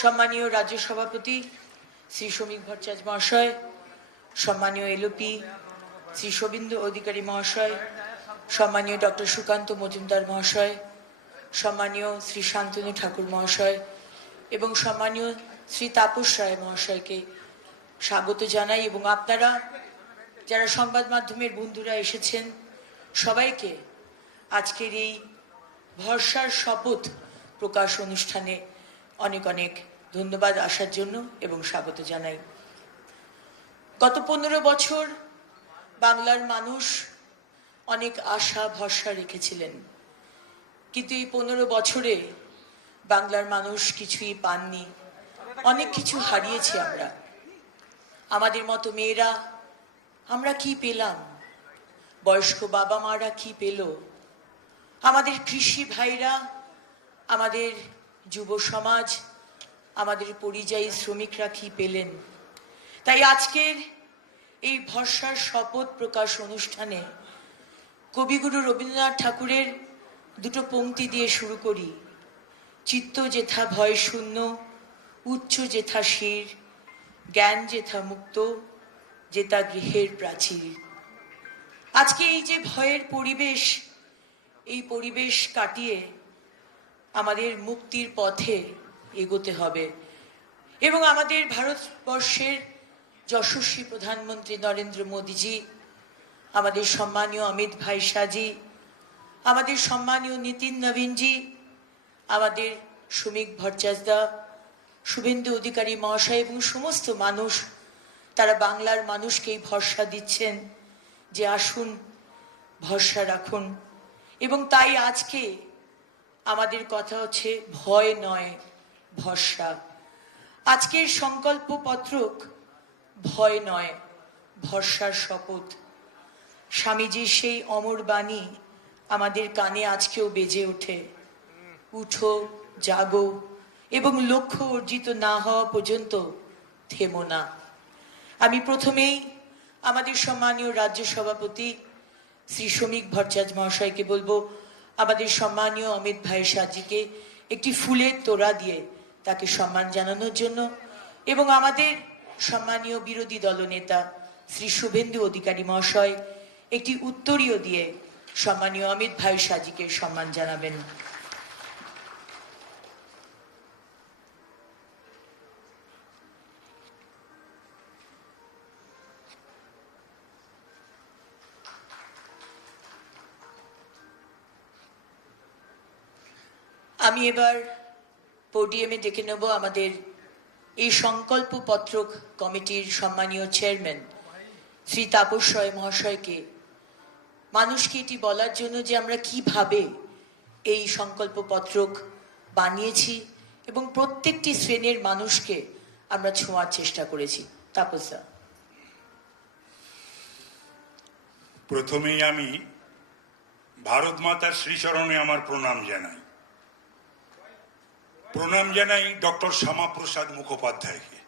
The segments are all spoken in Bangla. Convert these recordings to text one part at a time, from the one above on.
সম্মানীয় রাজ্য সভাপতি শ্রী শ্রমিক ভট্টাচার্য মহাশয়, সম্মানীয় এলওপি শ্রী শুভেন্দু অধিকারী মহাশয়, সম্মানীয় ডক্টর সুকান্ত মজুমদার মহাশয়, সম্মানীয় শ্রী শান্তনু ঠাকুর মহাশয় এবং সম্মানীয় শ্রী তাপস রায় মহাশয়কে স্বাগত জানাই এবং আপনারা যারা সংবাদ মাধ্যমের বন্ধুরা এসেছেন সবাইকে আজকের এই ভরসার শপথ প্রকাশ অনুষ্ঠানে অনেক অনেক ধন্যবাদ আসার জন্য এবং স্বাগত জানাই। গত 15 বছর বাংলার মানুষ অনেক আশা ভরসা রেখেছিলেন, কিন্তু এই 15 বছরে বাংলার মানুষ কিছুই পাননি, অনেক কিছু হারিয়েছি আমরা। আমাদের মতো মেয়েরা আমরা কি পেলাম, বয়স্ক বাবা মারা কি পেল, আমাদের কৃষি ভাইরা, আমাদের যুব সমাজ, আমাদের পরিযায়ী শ্রমিকরা কি পেলেন। তাই আজকের এই ভরসার শপথ প্রকাশ অনুষ্ঠানে কবিগুরু রবীন্দ্রনাথ ঠাকুরের দুটো পংক্তি দিয়ে শুরু করি। চিত্ত যেথা ভয় শূন্য, উচ্চ যেথা শির, জ্ঞান যেথা মুক্ত, যেথা গৃহের প্রাচীর। আজকে এই যে ভয়ের পরিবেশ, এই পরিবেশ কাটিয়ে আমাদের মুক্তির পথে এগোতে হবে এবং আমাদের ভারতবর্ষের যশস্বী প্রধানমন্ত্রী নরেন্দ্র মোদীজি, আমাদের সম্মানীয় অমিত ভাই শাহজি, আমাদের সম্মানীয় নীতিন নবীনজি, আমাদের শ্রমিক ভট্টাচার্যদা, শুভেন্দু অধিকারী মহাশয় এবং সমস্ত মানুষ, তারা বাংলার মানুষকেই ভরসা দিচ্ছেন যে আসুন ভরসা রাখুন। এবং তাই আজকে আমাদের কথা হচ্ছে ভয় নয় ভরসা। আজকের সংকল্প পত্রক ভয় নয় ভরসার শপথ। স্বামীজির সেই অমর বাণী আমাদের কানে আজকেও বেজে ওঠে, উঠো জাগো এবং লক্ষ্য অর্জিত না হওয়া পর্যন্ত থেমো না। আমি প্রথমেই আমাদের সম্মানীয় রাজ্য সভাপতি শ্রী শ্রমিক ভট্টাচার্য মহাশয়কে বলবো আমাদের সম্মানীয় অমিত ভাই শাহজিকে একটি ফুলের তোড়া দিয়ে তাকে সম্মান জানানোর জন্য এবং আমাদের সম্মানীয় বিরোধী দলনেতা শ্রী শুভেন্দু অধিকারী মহাশয় একটি উত্তরীয় দিয়ে সম্মানীয় অমিত ভাই শাহজিকে সম্মান জানাবেন। আমি এবার পোডিয়ামে ডেকে নেব আমাদের এই সংকল্প পত্রক কমিটির সম্মানীয় চেয়ারম্যান শ্রী তাপস রায় মহাশয়কে মানুষকে এটি বলার জন্য যে আমরা কিভাবে এই সংকল্প পত্রক বানিয়েছি এবং প্রত্যেকটি শ্রেণীর মানুষকে আমরা ছোঁয়ার চেষ্টা করেছি। তাপসদা। প্রথমেই আমি ভারত মাতার শ্রীচরণে আমার প্রণাম জানাই। প্রণাম জানাই ডক্টর শ্যামাপ্রসাদ মুখোপাধ্যায়কে,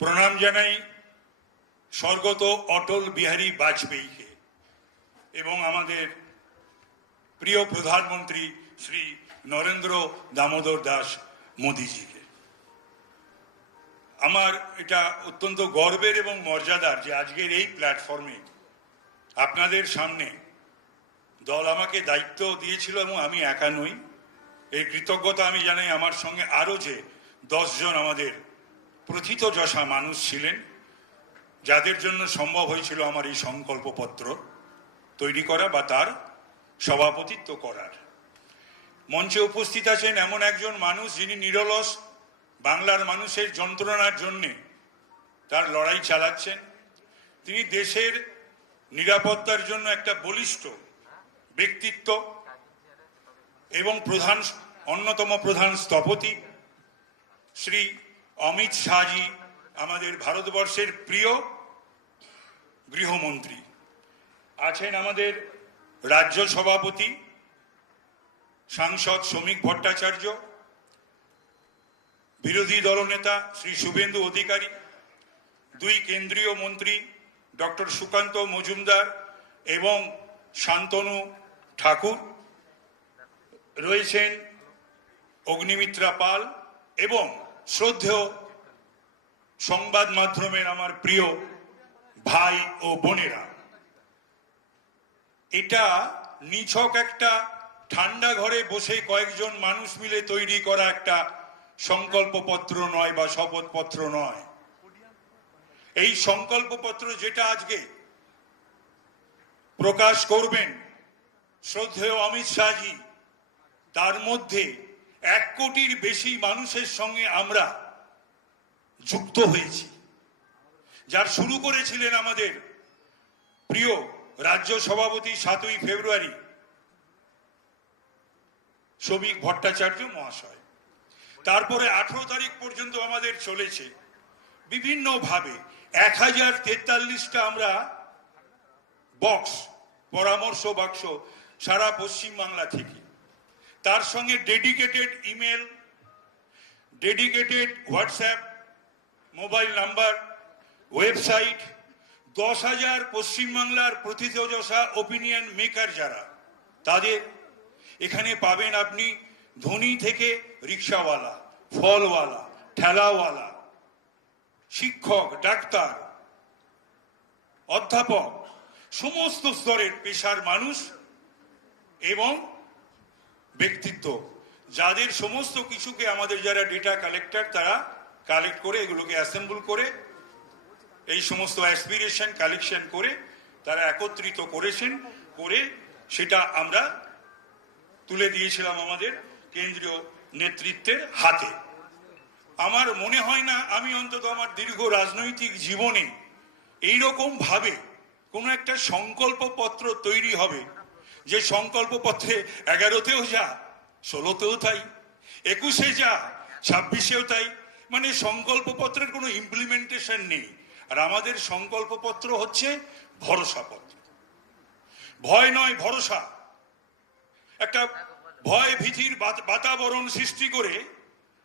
প্রণাম জানাই স্বর্গত অটল বিহারী বাজপেয়ীকে এবং আমাদের প্রিয় প্রধানমন্ত্রী শ্রী নরেন্দ্র দামোদর দাস মোদীজিকে। আমার এটা অত্যন্ত গর্বের এবং মর্যাদার যে আজকের এই প্ল্যাটফর্মে আপনাদের সামনে দল আমাকে দায়িত্ব দিয়েছিল এবং আমি একা নই, এই কৃতজ্ঞতা আমি জানাই। আমার সঙ্গে আরও যে 10 জন আমাদের প্রথিতযশা মানুষ ছিলেন, যাদের জন্য সম্ভব হয়েছিল আমার এই সংকল্পপত্র তৈরি করা বা তার সভাপতিত্ব করার। মঞ্চে উপস্থিত আছেন এমন একজন মানুষ যিনি নিরলস বাংলার মানুষের যন্ত্রণার জন্যে তার লড়াই চালাচ্ছেন। তিনি দেশের নিরাপত্তার জন্য একটা বলিষ্ঠ ব্যক্তিত্ব এবং অন্যতম প্রধান স্থপতি শ্রী অমিত শাহজি, আমাদের ভারতবর্ষের প্রিয় গৃহমন্ত্রী। আছেন আমাদের রাজ্য সভাপতি সাংসদ শ্রমিক ভট্টাচার্য, বিরোধী দলনেতা শ্রী শুভেন্দু অধিকারী, 2 কেন্দ্রীয় মন্ত্রী ডক্টর সুকান্ত মজুমদার এবং শান্তনু ঠাকুর, রয়েছেন অগ্নিমিত্রা পাল, এবং শ্রদ্ধেয় সংবাদ মাধ্যমের আমার প্রিয় ভাই ও বোনেরা, এটা নিছক একটা ঠান্ডা ঘরে বসে কয়েকজন মানুষ মিলে তৈরি করা একটা সংকল্পপত্র নয় বা শপথপত্র নয়। এই সংকল্পপত্র যেটা আজকে প্রকাশ করবেন শ্রদ্ধেয় অমিত শাহজি, তার মধ্যে 1 কোটির বেশি মানুষের সঙ্গে আমরা যুক্ত হয়েছি। যার শুরু করেছিলেন আমাদের প্রিয় রাজ্য সভাপতি 7ই ফেব্রুয়ারি শ্রমিক ভট্টাচার্য মহাশয়। তারপরে 18 তারিখ পর্যন্ত আমাদের চলেছে বিভিন্ন ভাবে 1043টা আমরা বক্স, পরামর্শ বাক্স সারা পশ্চিমবাংলা থেকে, তার সঙ্গে dedicated email, dedicated WhatsApp mobile number, website, 10,000 পশ্চিমবাংলার প্রথিতযশা ওপিনিয়ন মেকার যারা, তাদের এখানে পাবেন আপনি ধনী থেকে রিক্সাওয়ালা, ফলওয়ালা, ঠেলাওয়ালা, শিক্ষক, ডাক্তার, অধ্যাপক, সমস্ত স্তরের পেশার মানুষ এবং ব্যক্তিত্ব, যাদের সমস্ত কিছুকে আমাদের যারা ডেটা কালেক্টর তারা কালেক্ট করে এগুলোকে অ্যাসেম্বল করে এই সমস্ত অ্যাসপিরেশন কালেকশন করে তারা একত্রিত করেছেন, করে সেটা আমরা তুলে দিয়েছিলাম আমাদের কেন্দ্রীয় নেতৃত্বের হাতে। আমার মনে হয় না আমি অন্তত আমার দীর্ঘ রাজনৈতিক জীবনে এইরকম ভাবে কোনো একটা সংকল্পপত্র তৈরি হবে যে সংকল্পপত্রে 11তেও যা, 16তেও তাই, 21-এ যা, 26-এও তাই, মানে সংকল্পপত্রের কোনো ইমপ্লিমেন্টেশন নেই। আর আমাদের সংকল্পপত্র হচ্ছে ভরসাপত্র। ভয় নয়, ভরসা। একটা ভয় ভীতির বাতাবরণ সৃষ্টি করে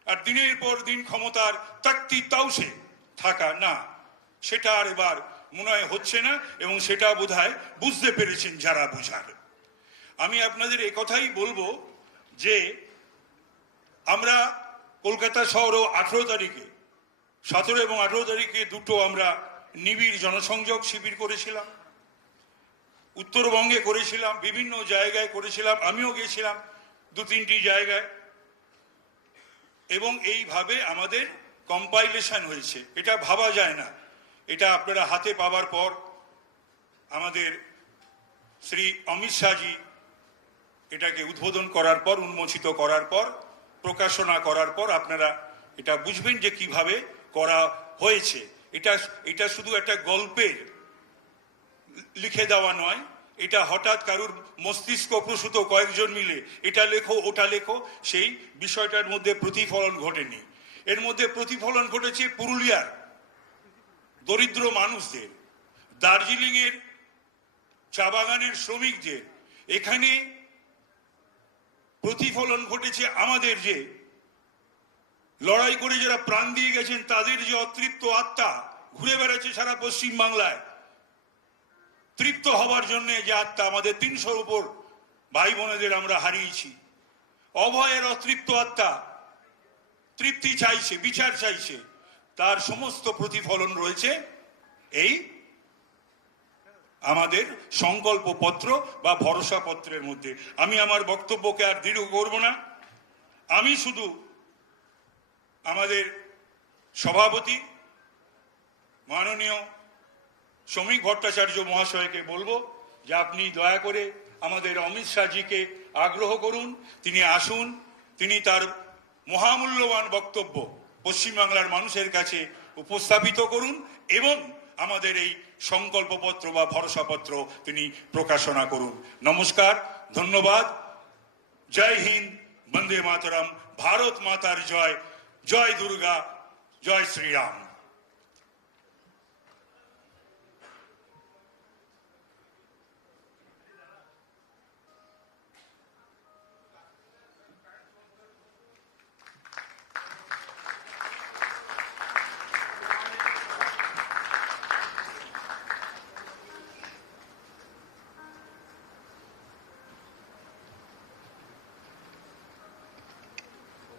আর দিনের পর দিন ক্ষমতার তাকতি তাউসে থাকা না, সেটা আর এবার মনে হয় হচ্ছে না, এবং সেটা বোধহয় বুঝতে পেরেছেন যারা বোঝার। আমি আপনাদের একথাই বলবো যে আমরা কলকাতা শহরেও 18 তারিখে, 17 এবং 18 তারিখে দুটো আমরা নিবিড় জনসংযোগ শিবির করেছিলাম, উত্তরবঙ্গে করেছিলাম, বিভিন্ন জায়গায় করেছিলাম, আমিও গেছিলাম 2-3টি জায়গায়, এবং এইভাবে আমাদের কম্পাইলেশন হয়েছে। এটা ভাবা যায় না, এটা আপনারা হাতে পাওয়ার পর আমাদের শ্রী অমিত শাহজি এটাকে উদ্বোধন করার পর, উন্মোচিত করার পর, প্রকাশনা করার পর আপনারা এটা বুঝবেন যে কিভাবে করা হয়েছে। এটা শুধু একটা গল্পের লিখে দেওয়া নয়, এটা হঠাৎ কারুর মস্তিষ্ক প্রসূত কয়েকজন মিলে এটা লেখো ওটা লেখো সেই বিষয়টার মধ্যে প্রতিফলন ঘটেনি। এর মধ্যে প্রতিফলন ঘটেছে পুরুলিয়ার দরিদ্র মানুষদের, দার্জিলিংয়ের চা বাগানের শ্রমিকদের, এখানে প্রতিফলন ঘটেছে আমাদের যে লড়াই করে যারা প্রাণ দিয়ে গেছেন তাদের যে অতৃপ্ত আত্মা ঘুরে বেড়াচ্ছে সারা পশ্চিম বাংলায়, তৃপ্ত হবার জন্য যে আত্মা, আমাদের 300-র উপর ভাই বোনেদের আমরা হারিয়েছি, অভয়ের অতৃপ্ত আত্মা তৃপ্তি চাইছে, বিচার চাইছে, তার সমস্ত প্রতিফলন রয়েছে এই আমাদের সংকল্পপত্র বা ভরসাপত্রের মধ্যে। আমি আমার বক্তব্যকে আর দীর্ঘ করব না, আমি শুধু আমাদের সভাপতি মাননীয় শ্রমিক ভট্টাচার্য মহাশয়কে বলবো যে আপনি দয়া করে আমাদের অমিত শাহজিকে আগ্রহ করুন, তিনি আসুন, তিনি তার মহামূল্যবান বক্তব্য পশ্চিমবাংলার মানুষের কাছে উপস্থাপিত করুন এবং আমাদের এই সংকল্পপত্র বা ভরসাপত্র তিনি প্রকাশনা করুন। নমস্কার, ধন্যবাদ, জয় হিন্দ, বন্দে মাতরম, ভারত মাতার জয়, জয় দুর্গা, জয় শ্রীরাম।